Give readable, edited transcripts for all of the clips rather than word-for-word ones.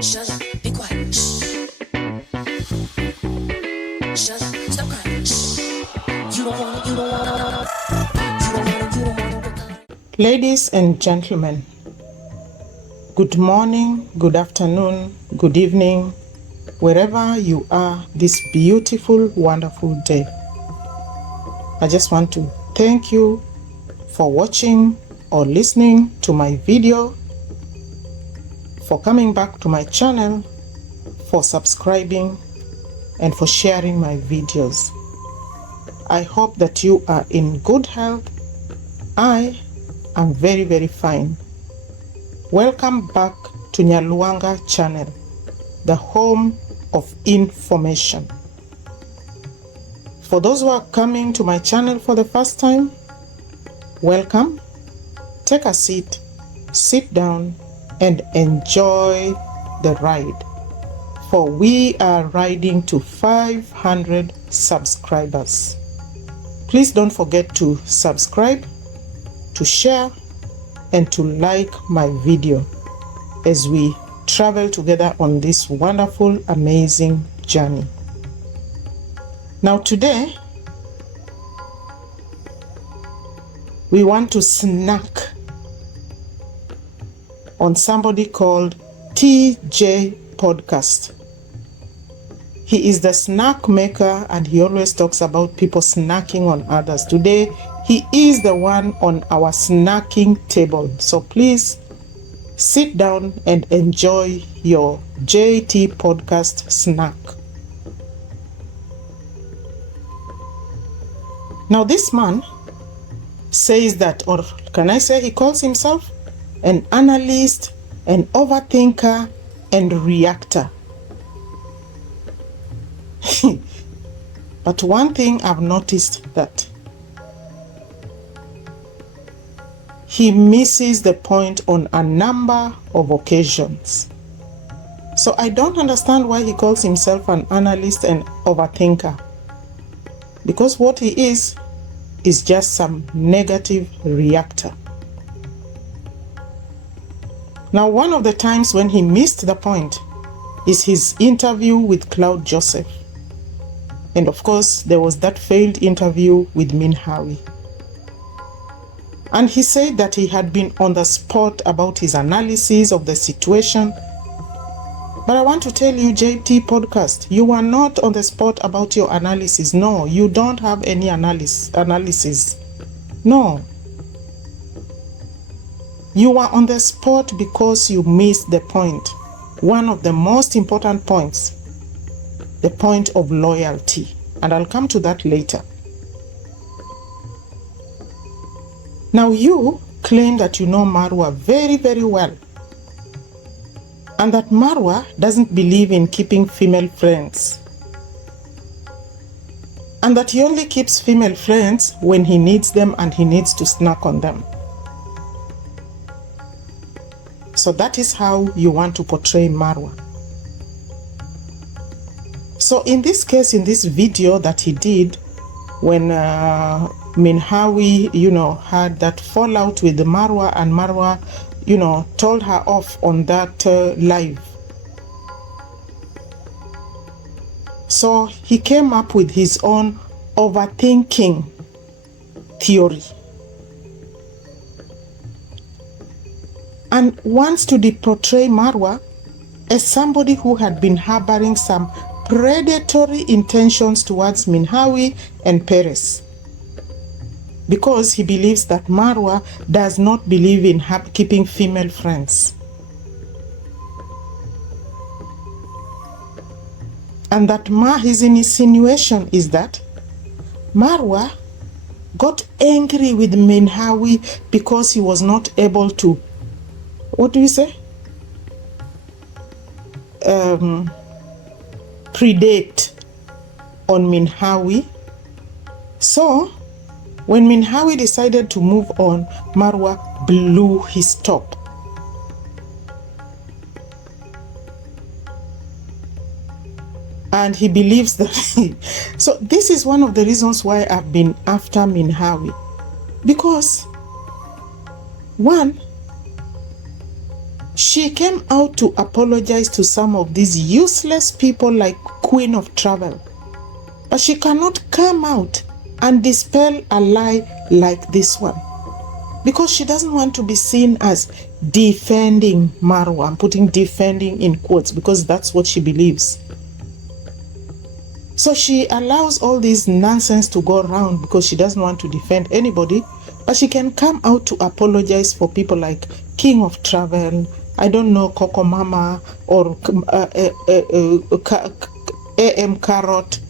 Shut up, be quiet. Shh. Shut up, stop crying. Shh. You don't wanna, you don't wanna, you don't wanna, you don't wanna. Ladies and gentlemen, good morning, good afternoon, good evening, wherever you are this beautiful, wonderful day. I just want to thank you for watching or listening to my video, for coming back to my channel, for subscribing, and for sharing my videos. I hope that you are in good health. I am very, very fine. Welcome back to Nyaluanga channel, the home of information. For those who are coming to my channel for the first time, welcome. Take a seat, sit down, and enjoy the ride. For we are riding to 500 subscribers. Please don't forget to subscribe, to share, and to like my video as we travel together on this wonderful, amazing journey. Now today, we want to snack on somebody called TJ Podcast. He is the snack maker and he always talks about people snacking on others. Today, he is the one on our snacking table. So please sit down and enjoy your JT Podcast snack. Now this man says that, or can I say he calls himself an analyst, an overthinker, and reactor. But one thing I've noticed that he misses the point on a number of occasions. So I don't understand why he calls himself an analyst and overthinker. Because what he is just some negative reactor. Now, one of the times when he missed the point is his interview with Cloud Joseph. And of course, there was that failed interview with Minhawi. And he said that he had been on the spot about his analysis of the situation. But I want to tell you, JT Podcast, you are not on the spot about your analysis. No, you don't have any analysis. No. You are on the spot because you missed the point. One of the most important points, the point of loyalty. And I'll come to that later. Now you claim that you know Marwa very, very well. And that Marwa doesn't believe in keeping female friends. And that he only keeps female friends when he needs them and he needs to snack on them. So that is how you want to portray Marwa. So in this case, in this video that he did, when Minhawi, had that fallout with Marwa, and Marwa, told her off on that live. So he came up with his own overthinking theory. And wants to portray Marwa as somebody who had been harboring some predatory intentions towards Minhawi and Perez. Because he believes that Marwa does not believe in keeping female friends. And that his insinuation is that Marwa got angry with Minhawi because he was not able to, what do you say? Predate on Minhawi. So, when Minhawi decided to move on, Marwa blew his top. And he believes that. So this is one of the reasons why I've been after Minhawi. Because, one, She came out to apologize to some of these useless people like Queen of Travel. But she cannot come out and dispel a lie like this one, because she doesn't want to be seen as defending Marwa. I'm putting defending in quotes because that's what she believes. So she allows all this nonsense to go around because she doesn't want to defend anybody, but she can come out to apologize for people like King of Travel, I don't know, Coco Mama, or AM Carrot,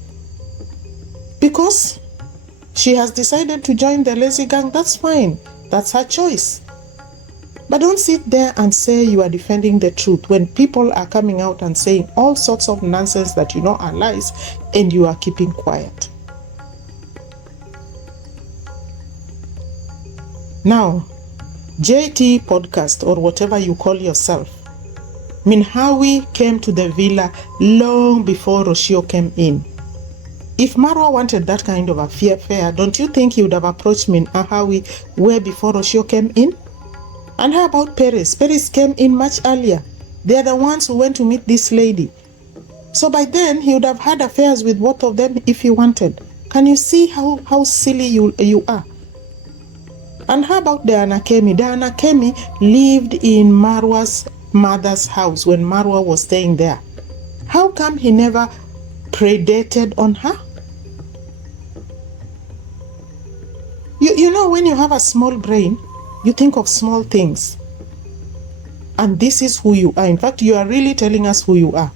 because she has decided to join the lazy gang. That's fine. That's her choice. But don't sit there and say you are defending the truth when people are coming out and saying all sorts of nonsense that you know are lies, and you are keeping quiet. Now, JT podcast or whatever you call yourself, Minhawi came to the villa long before Roshio came in. If Marwa wanted that kind of affair, don't you think he would have approached Minhawi way before Roshio came in? And how about Paris? Paris came in much earlier. They are the ones who went to meet this lady. So by then, he would have had affairs with both of them if he wanted. Can you see how silly you are? And how about Diana Kemi? Diana Kemi lived in Marwa's mother's house when Marwa was staying there. How come he never predated on her? You know, when you have a small brain, you think of small things. And this is who you are. In fact, you are really telling us who you are.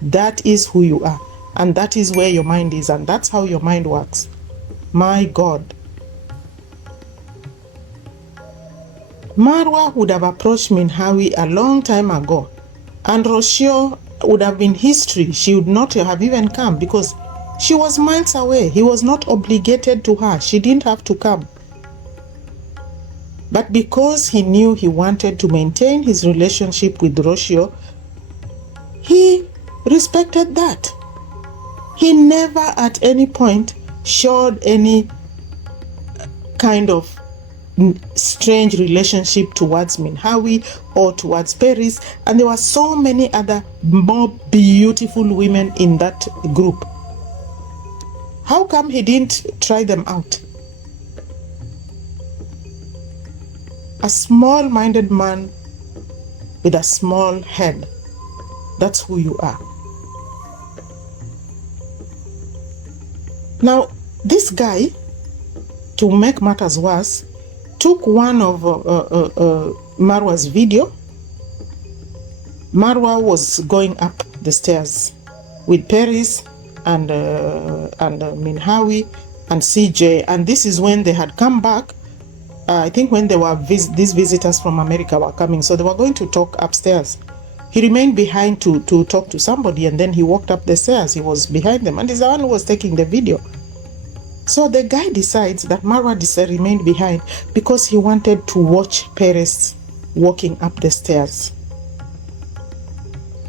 That is who you are. And that is where your mind is. And that's how your mind works. My God. Marwa would have approached Minhawi a long time ago. And Roshio would have been history. She would not have even come because she was miles away. He was not obligated to her. She didn't have to come. But because he knew he wanted to maintain his relationship with Roshio, he respected that. He never at any point showed any kind of strange relationship towards Minhawi or towards Paris. And there were so many other more beautiful women in that group. How come he didn't try them out? A small-minded man with a small head. That's who you are. Now, this guy, to make matters worse, took one of Marwa's video. Marwa was going up the stairs with Paris and Minhawi and CJ, and this is when they had come back. I think when they were these visitors from America were coming, so they were going to talk upstairs. He remained behind to talk to somebody, and then he walked up the stairs. He was behind them, and he's the one who was taking the video. So the guy decides that Marwa remained behind because he wanted to watch Paris walking up the stairs.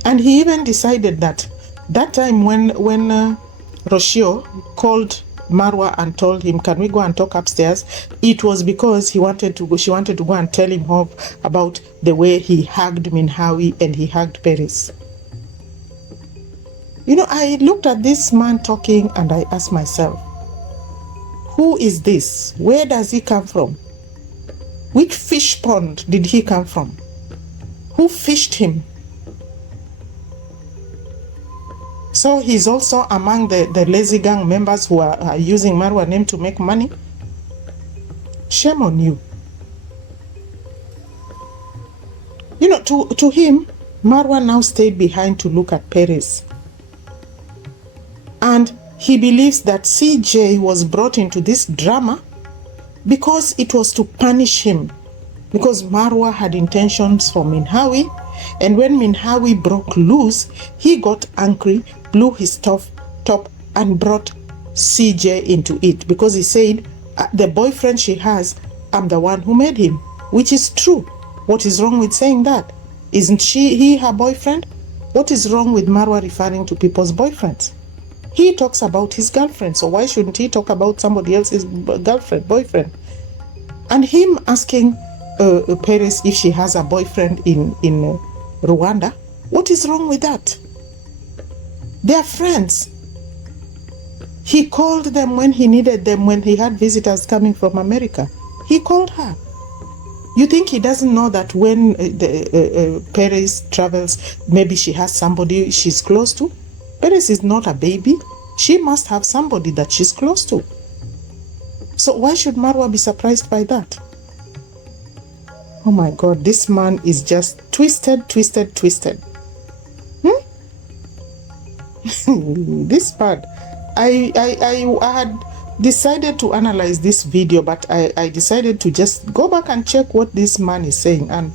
And he even decided that time when Roshio called Marwa and told him, "Can we go and talk upstairs?" It was because she wanted to go and tell him about the way he hugged Minhawi and he hugged Paris. You know, I looked at this man talking and I asked myself, who is this? Where does he come from? Which fish pond did he come from? Who fished him? So he's also among the lazy gang members who are using Marwa name to make money. Shame on you. You know, to him, Marwa now stayed behind to look at Paris. And he believes that CJ was brought into this drama because it was to punish him. Because Marwa had intentions for Minhawi, and when Minhawi broke loose, he got angry, blew his top, and brought CJ into it. Because he said, the boyfriend she has, I'm the one who made him. Which is true. What is wrong with saying that? Isn't he her boyfriend? What is wrong with Marwa referring to people's boyfriends? He talks about his girlfriend, so why shouldn't he talk about somebody else's girlfriend, boyfriend? And him asking Paris if she has a boyfriend in Rwanda. What is wrong with that? They are friends. He called them when he needed them, when he had visitors coming from America. He called her. You think he doesn't know that when Paris travels, maybe she has somebody she's close to? Paris is not a baby. She must have somebody that she's close to. So why should Marwa be surprised by that? Oh my God, this man is just twisted. This part, I had decided to analyze this video, but I decided to just go back and check what this man is saying, and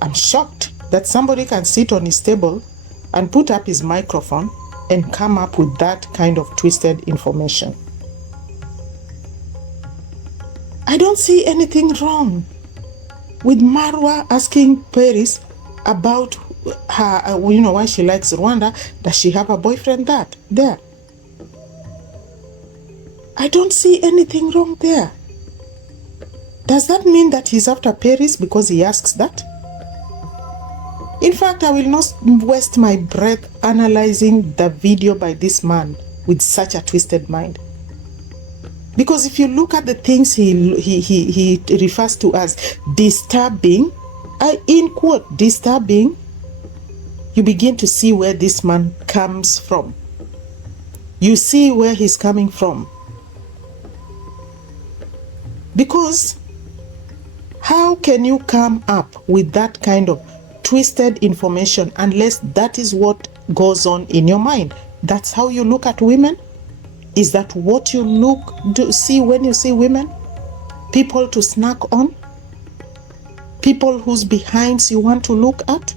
I'm shocked that somebody can sit on his table and put up his microphone and come up with that kind of twisted information. I don't see anything wrong with Marwa asking Paris about her, why she likes Rwanda. Does she have a boyfriend there? I don't see anything wrong there. Does that mean that he's after Paris because he asks that? In fact, I will not waste my breath analyzing the video by this man with such a twisted mind. Because if you look at the things he refers to as disturbing, in quote, disturbing, you begin to see where this man comes from. You see where he's coming from. Because how can you come up with that kind of twisted information unless that is what goes on in your mind? That's how you look at women? Is that what you see when you see women? People to snack on? People whose behinds you want to look at?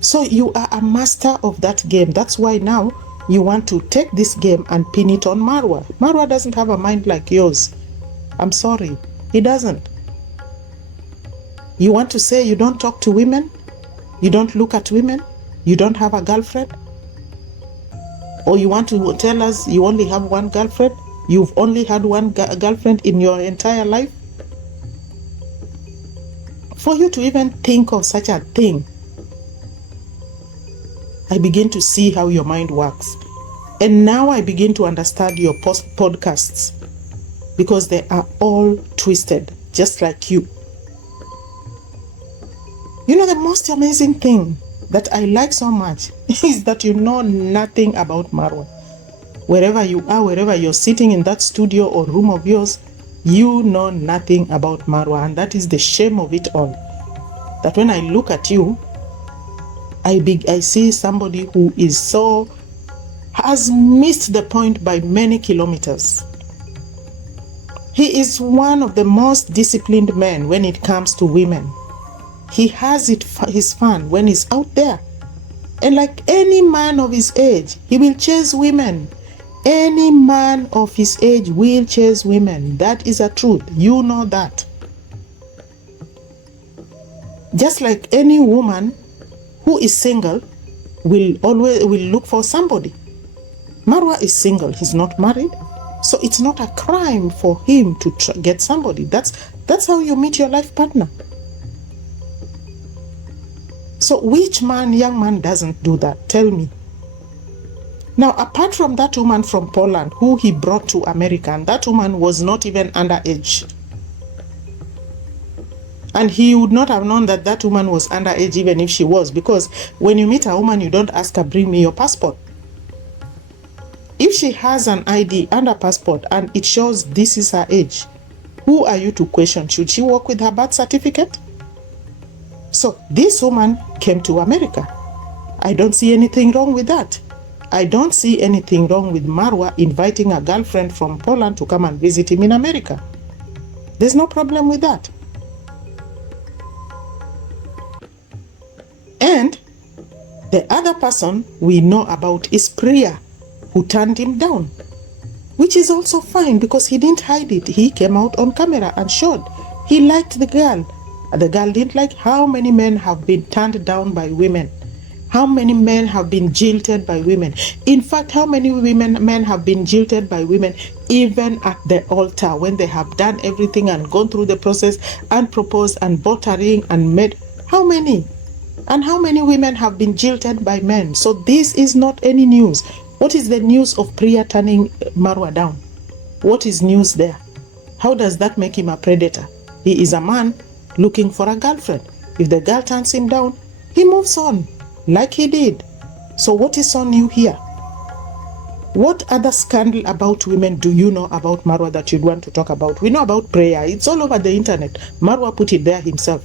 So you are a master of that game. That's why now you want to take this game and pin it on Marwa. Marwa doesn't have a mind like yours. I'm sorry, he doesn't. You want to say you don't talk to women? You don't look at women? You don't have a girlfriend? Or you want to tell us you only have one girlfriend? You've only had one girlfriend in your entire life? For you to even think of such a thing, I begin to see how your mind works. And now I begin to understand your podcasts, because they are all twisted, just like you. You know, the most amazing thing that I like so much is that you know nothing about Marwa. Wherever you are, wherever you're sitting in that studio or room of yours, you know nothing about Marwa. And that is the shame of it all. That when I look at you, I see somebody who has missed the point by many kilometers. He is one of the most disciplined men when it comes to women. He has his fun when he's out there. And like any man of his age, he will chase women. Any man of his age will chase women. That is a truth. You know that. Just like any woman who is single will look for somebody. Marwa is single. He's not married. So it's not a crime for him to get somebody. That's how you meet your life partner. So which young man doesn't do that? Tell me. Now, apart from that woman from Poland who he brought to America, and that woman was not even underage. And he would not have known that that woman was underage even if she was, because when you meet a woman, you don't ask her, bring me your passport. If she has an ID and a passport and it shows this is her age, who are you to question? Should she walk with her birth certificate? So this woman came to America. I don't see anything wrong with that. I don't see anything wrong with Marwa inviting a girlfriend from Poland to come and visit him in America. There's no problem with that. And the other person we know about is Priya, who turned him down, which is also fine because he didn't hide it. He came out on camera and showed he liked the girl. The girl didn't like. How many men have been turned down by women? How many men have been jilted by women? In fact, how many men have been jilted by women even at the altar when they have done everything and gone through the process and proposed and bought a ring and made. How many? And how many women have been jilted by men? So this is not any news. What is the news of Priya turning Marwa down? What is news there? How does that make him a predator? He is a man looking for a girlfriend. If the girl turns him down, he moves on like he did. So what is so new here? What other scandal about women do you know about Marwa that you'd want to talk about? We know about prayer. It's all over the internet. Marwa put it there himself.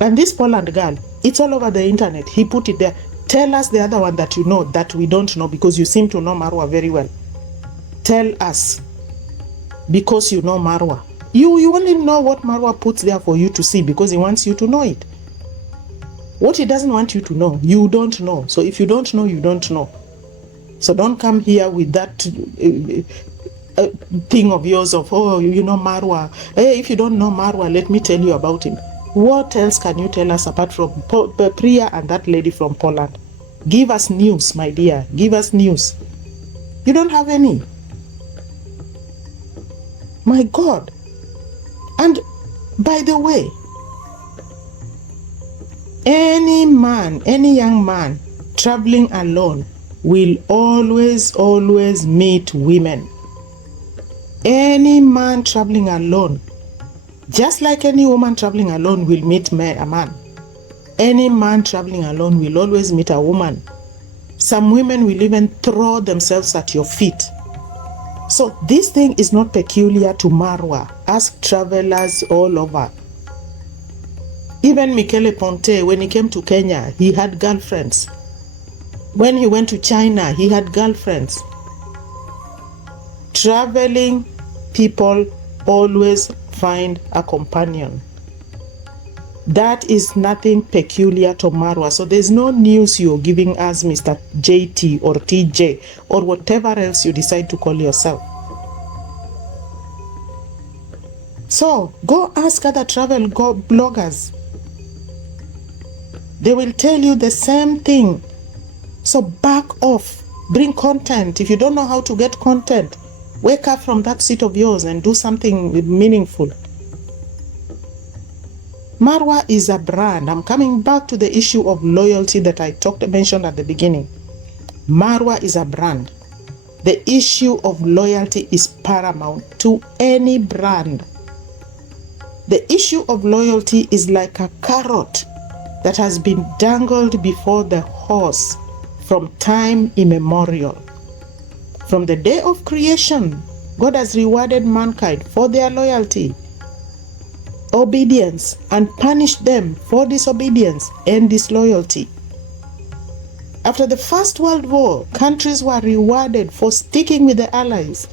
And this Poland girl, it's all over the internet. He put it there. Tell us the other one that you know that we don't know, because you seem to know Marwa very well. Tell us, because you know Marwa. You only know what Marwa puts there for you to see because he wants you to know it. What he doesn't want you to know, you don't know. So if you don't know, you don't know. So don't come here with that thing of yours of, oh, you know Marwa. Hey, if you don't know Marwa, let me tell you about him. What else can you tell us apart from Priya and that lady from Poland? Give us news, my dear. Give us news. You don't have any. My God. And by the way, any man, any young man traveling alone will always meet women. Any man traveling alone, just like any woman traveling alone will meet a man. Any man traveling alone will always meet a woman. Some women will even throw themselves at your feet. So this thing is not peculiar to Marwa. Ask travelers all over. Even Michele Ponte, when he came to Kenya, he had girlfriends. When he went to China, he had girlfriends. Traveling people always find a companion. That is nothing peculiar to Marwa. So there's no news you're giving us, Mr. JT or TJ or whatever else you decide to call yourself. So go ask other travel bloggers. They will tell you the same thing. So back off. Bring content. If you don't know how to get content, wake up from that seat of yours and do something meaningful. Marwa is a brand. I'm coming back to the issue of loyalty that I mentioned at the beginning. Marwa is a brand. The issue of loyalty is paramount to any brand. The issue of loyalty is like a carrot that has been dangled before the horse from time immemorial. From the day of creation, God has rewarded mankind for their loyalty, obedience, and punished them for disobedience and disloyalty. After the First World War, countries were rewarded for sticking with the Allies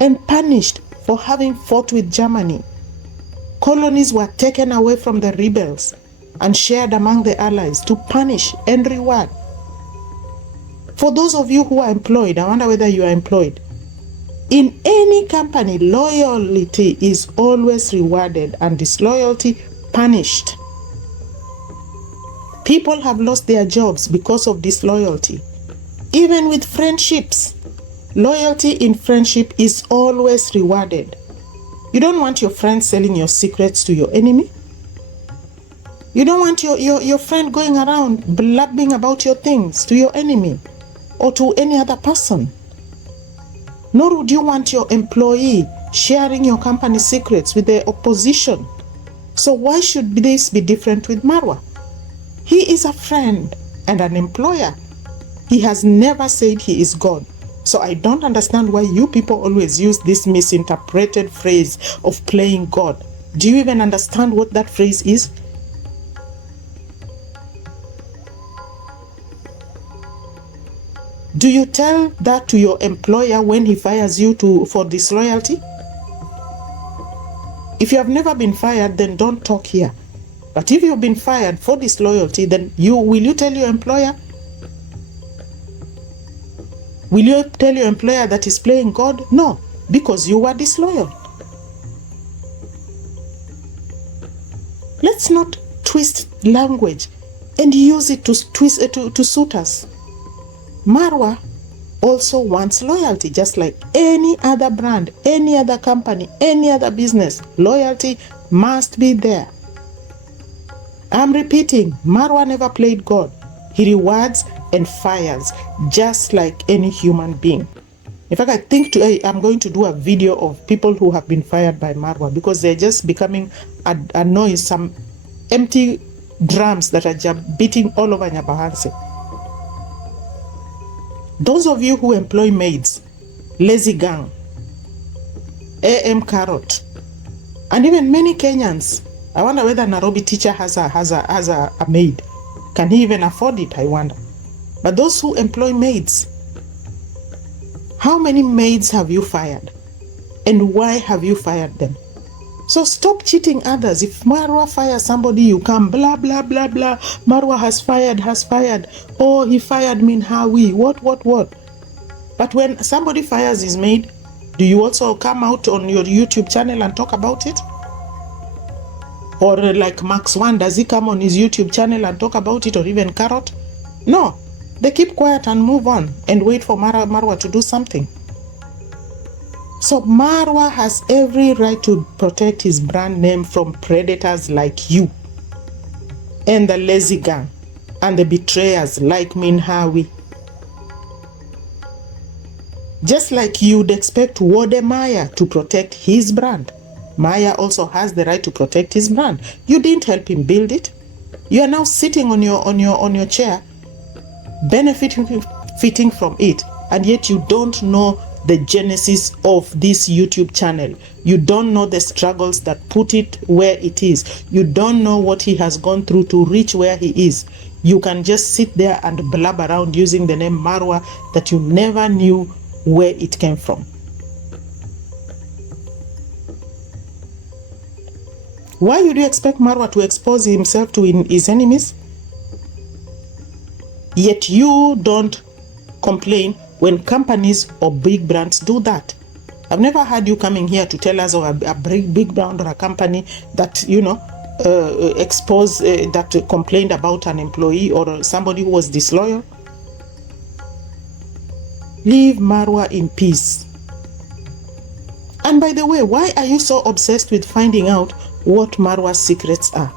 and punished for having fought with Germany. Colonies were taken away from the rebels and shared among the Allies to punish and reward. For those of you who are employed, I wonder whether you are employed. In any company, loyalty is always rewarded and disloyalty punished. People have lost their jobs because of disloyalty. Even with friendships, loyalty in friendship is always rewarded. You don't want your friend selling your secrets to your enemy. You don't want your friend going around blabbing about your things to your enemy or to any other person. Nor would you want your employee sharing your company secrets with the opposition. So why should this be different with Marwa? He is a friend and an employer. He has never said he is God. So I don't understand why you people always use this misinterpreted phrase of playing God. Do you even understand what that phrase is? Do you tell that to your employer when he fires you for disloyalty? If you have never been fired, then don't talk here. But if you've been fired for disloyalty, then will you tell your employer? Will you tell your employer that he's playing God? No, because you were disloyal. Let's not twist language and use it to suit us. Marwa also wants loyalty, just like any other brand, any other company, any other business. Loyalty must be there. I'm repeating, Marwa never played God. He rewards and fires just like any human being. In fact, I think I'm going to do a video of people who have been fired by Marwa because they're just becoming a noise, some empty drums that are just beating all over nyabohanse. Those of you who employ maids, lazy gang, AM Carrot, and even many Kenyans, I wonder whether Nairobi teacher has a maid. Can he even afford it? I wonder. But those who employ maids, how many maids have you fired? And why have you fired them? So stop cheating others. If Marwa fires somebody, you come blah, blah, blah, blah. Marwa has fired. Oh, he fired me in Hawi. What? But when somebody fires his maid, do you also come out on your YouTube channel and talk about it? Or like Max One, does he come on his YouTube channel and talk about it, or even Carrot? No, they keep quiet and move on and wait for Marwa to do something. So Marwa has every right to protect his brand name from predators like you and the lazy gang and the betrayers like Minhawi. Just like you'd expect Wode Maya to protect his brand, Maya also has the right to protect his brand. You didn't help him build it. You are now sitting on your chair, benefiting from it, and yet you don't know the genesis of this YouTube channel. You don't know the struggles that put it where it is. You don't know what he has gone through to reach where he is. You can just sit there and blab around using the name Marwa that you never knew where it came from. Why would you expect Marwa to expose himself to his enemies? Yet you don't complain when companies or big brands do that. I've never heard you coming here to tell us of a big brand or a company that, that complained about an employee or somebody who was disloyal. Leave Marwa in peace. And by the way, why are you so obsessed with finding out what Marwa's secrets are?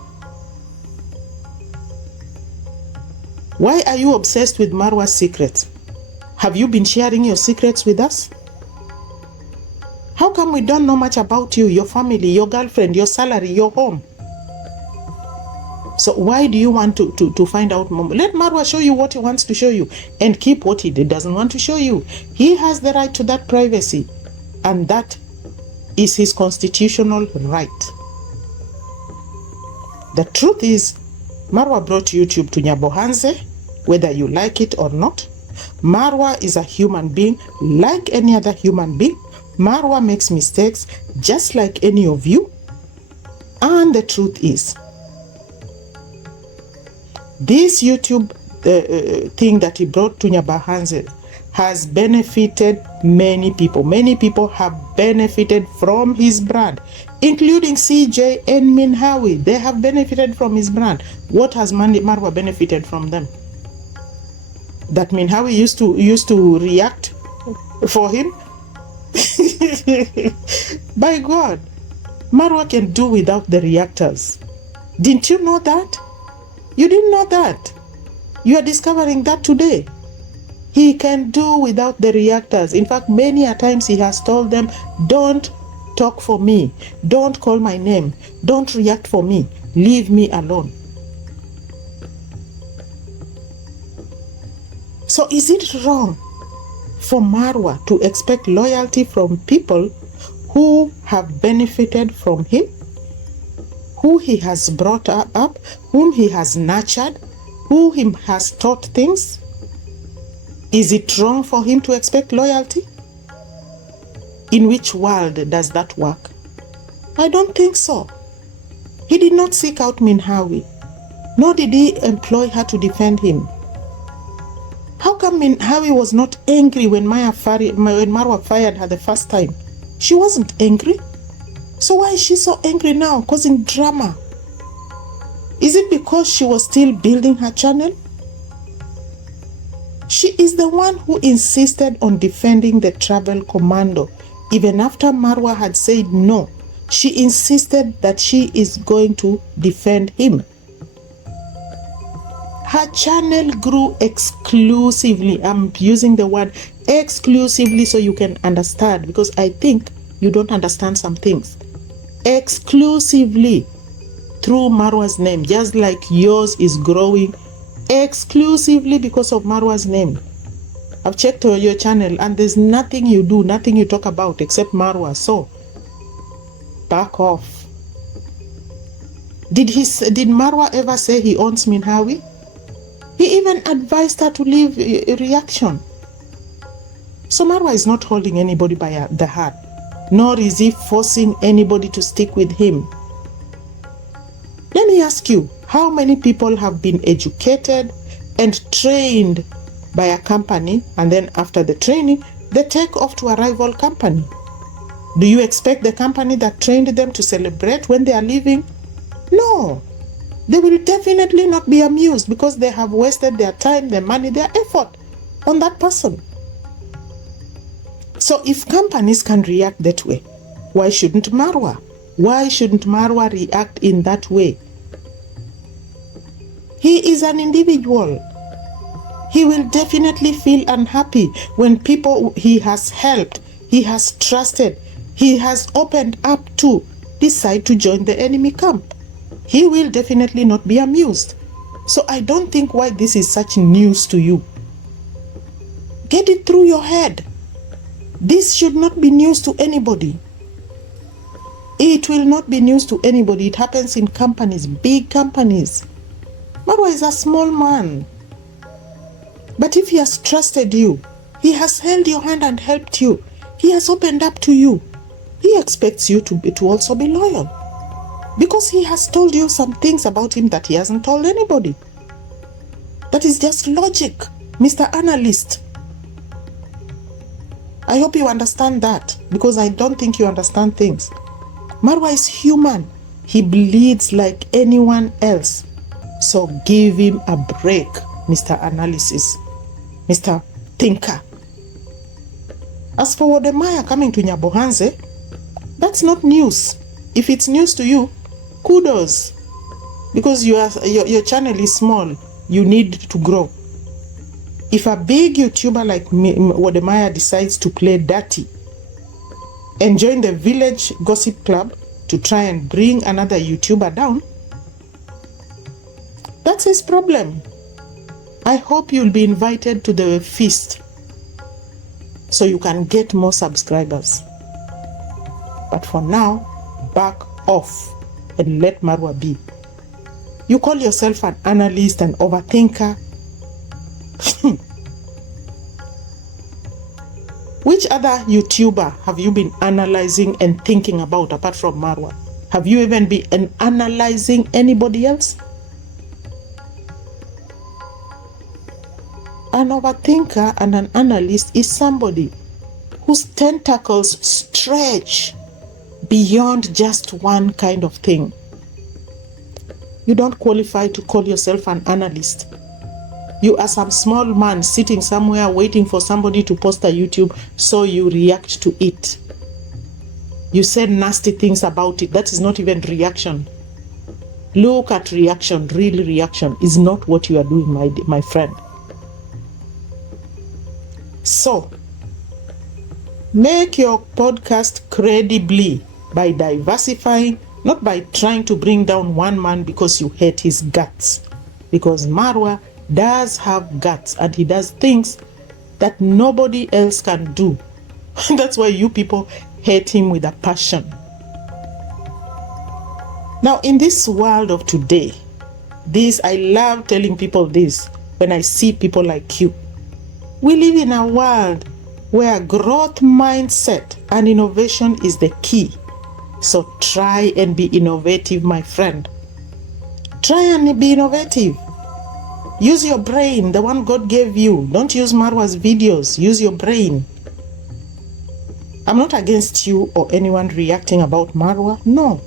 Why are you obsessed with Marwa's secrets? Have you been sharing your secrets with us? How come we don't know much about you, your family, your girlfriend, your salary, your home? So why do you want to find out more? Let Marwa show you what he wants to show you and keep what he doesn't want to show you. He has the right to that privacy, and that is his constitutional right. The truth is, Marwa brought YouTube to nyabohanse, whether you like it or not. Marwa is a human being like any other human being. Marwa makes mistakes just like any of you. And the truth is, this YouTube thing that he brought to nyabohanse has benefited many people. Many people have benefited from his brand, including CJ and Minhawi. They have benefited from his brand. What has Marwa benefited from them? That Minhawi used to react for him? By God, Marwa can do without the reactors. Didn't you know that? You didn't know that. You are discovering that today. He can do without the reactors. In fact, many a times he has told them, don't talk for me. Don't call my name. Don't react for me. Leave me alone. So is it wrong for Marwa to expect loyalty from people who have benefited from him, who he has brought up, whom he has nurtured, who he has taught things? Is it wrong for him to expect loyalty? In which world does that work? I don't think so. He did not seek out Minhawi, nor did he employ her to defend him. How come Minhawi was not angry when Marwa fired her the first time? She wasn't angry. So why is she so angry now, causing drama? Is it because she was still building her channel? She is the one who insisted on defending the travel commando. Even after Marwa had said no, she insisted that she is going to defend him. Her channel grew exclusively. I'm using the word exclusively so you can understand, because I think you don't understand some things. Exclusively through Marwa's name, just like yours is growing exclusively because of Marwa's name. I've checked your channel and there's nothing you do, nothing you talk about except Marwa. So back off. Did Marwa ever say he owns Minhawi? He even advised her to leave a reaction. So Marwa is not holding anybody by the hand, nor is he forcing anybody to stick with him. Let me ask you, how many people have been educated and trained by a company, and then after the training, they take off to a rival company? Do you expect the company that trained them to celebrate when they are leaving? No. They will definitely not be amused because they have wasted their time, their money, their effort on that person. So if companies can react that way, why shouldn't Marwa? Why shouldn't Marwa react in that way? He is an individual. He will definitely feel unhappy when people he has helped, he has trusted, he has opened up to decide to join the enemy camp. He will definitely not be amused. So I don't think why this is such news to you. Get it through your head. This should not be news to anybody. It will not be news to anybody. It happens in companies, big companies. Marwa is a small man. But if he has trusted you, he has held your hand and helped you, he has opened up to you, he expects you to also be loyal. Because he has told you some things about him that he hasn't told anybody. That is just logic, Mr. Analyst. I hope you understand that, because I don't think you understand things. Marwa is human. He bleeds like anyone else. So give him a break, Mr. Analysis, Mr. Thinker. As for Wodemaya coming to Nyabohanse, that's not news. If it's news to you, kudos, because your channel is small, you need to grow. If a big YouTuber like Wodemaya decides to play dirty and join the village gossip club to try and bring another YouTuber down, that's his problem. I hope you'll be invited to the feast so you can get more subscribers. But for now, back off and let Marwa be. You call yourself an analyst and overthinker. Which other YouTuber have you been analyzing and thinking about apart from Marwa? Have you even been analyzing anybody else? An overthinker and an analyst is somebody whose tentacles stretch beyond just one kind of thing. You don't qualify to call yourself an analyst. You are some small man sitting somewhere waiting for somebody to post a YouTube, so you react to it. You said nasty things about it. That is not even reaction. Look at reaction. Real reaction is not what you are doing, my friend. So, make your podcast credibly by diversifying, not by trying to bring down one man because you hate his guts. Because Marwa does have guts and he does things that nobody else can do. That's why you people hate him with a passion. Now, in this world of today, I love telling people this when I see people like you. We live in a world where growth mindset and innovation is the key. So try and be innovative, my friend. Try and be innovative. Use your brain, the one God gave you. Don't use Marwa's videos. Use your brain. I'm not against you or anyone reacting about Marwa. No.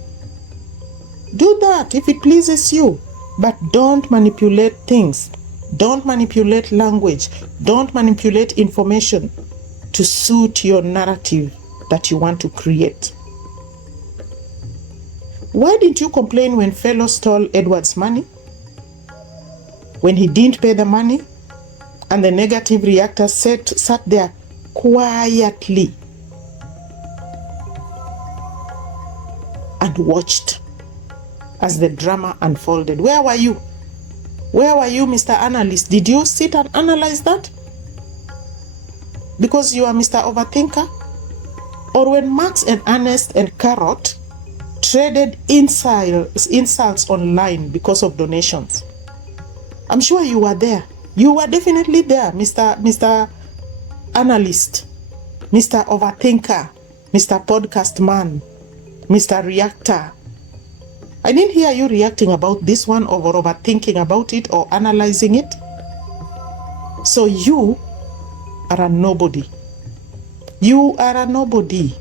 Do that if it pleases you. But don't manipulate things. Don't manipulate language. Don't manipulate information to suit your narrative that you want to create. Why didn't you complain when fellow stole Edward's money? When he didn't pay the money and the negative reactor sat there quietly and watched as the drama unfolded. Where were you? Where were you, Mr. Analyst? Did you sit and analyze that? Because you are Mr. Overthinker? Or when Max and Ernest and Carrot traded insults online because of donations? I'm sure you were there. You were definitely there, Mr. Analyst, Mr. Overthinker, Mr. Podcast Man, Mr. Reactor. I didn't hear you reacting about this one or overthinking about it or analyzing it. So you are a nobody. You are a nobody.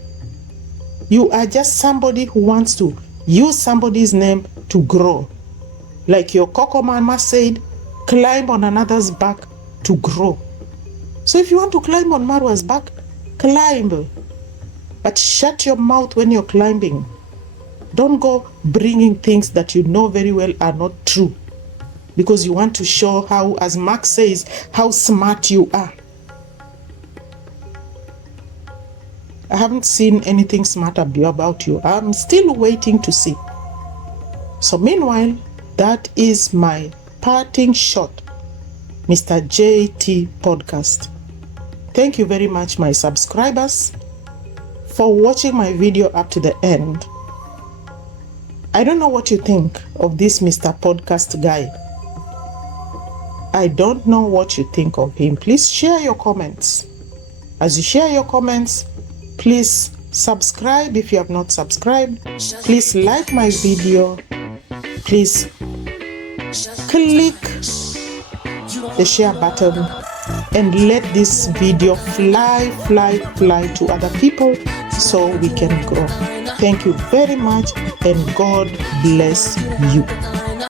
You are just somebody who wants to use somebody's name to grow. Like your Coco Mama said, climb on another's back to grow. So if you want to climb on Marwa's back, climb. But shut your mouth when you're climbing. Don't go bringing things that you know very well are not true because you want to show how, as Max says, how smart you are. I haven't seen anything smart about you. I'm still waiting to see. So meanwhile, that is my parting shot, Mr. JT Podcast. Thank you very much, my subscribers, for watching my video up to the end. I don't know what you think of this Mr. Podcast guy. I don't know what you think of him. Please share your comments. As you share your comments, please subscribe if you have not subscribed. Please like my video. Please click the share button and let this video fly to other people so we can grow. Thank you very much and God bless you.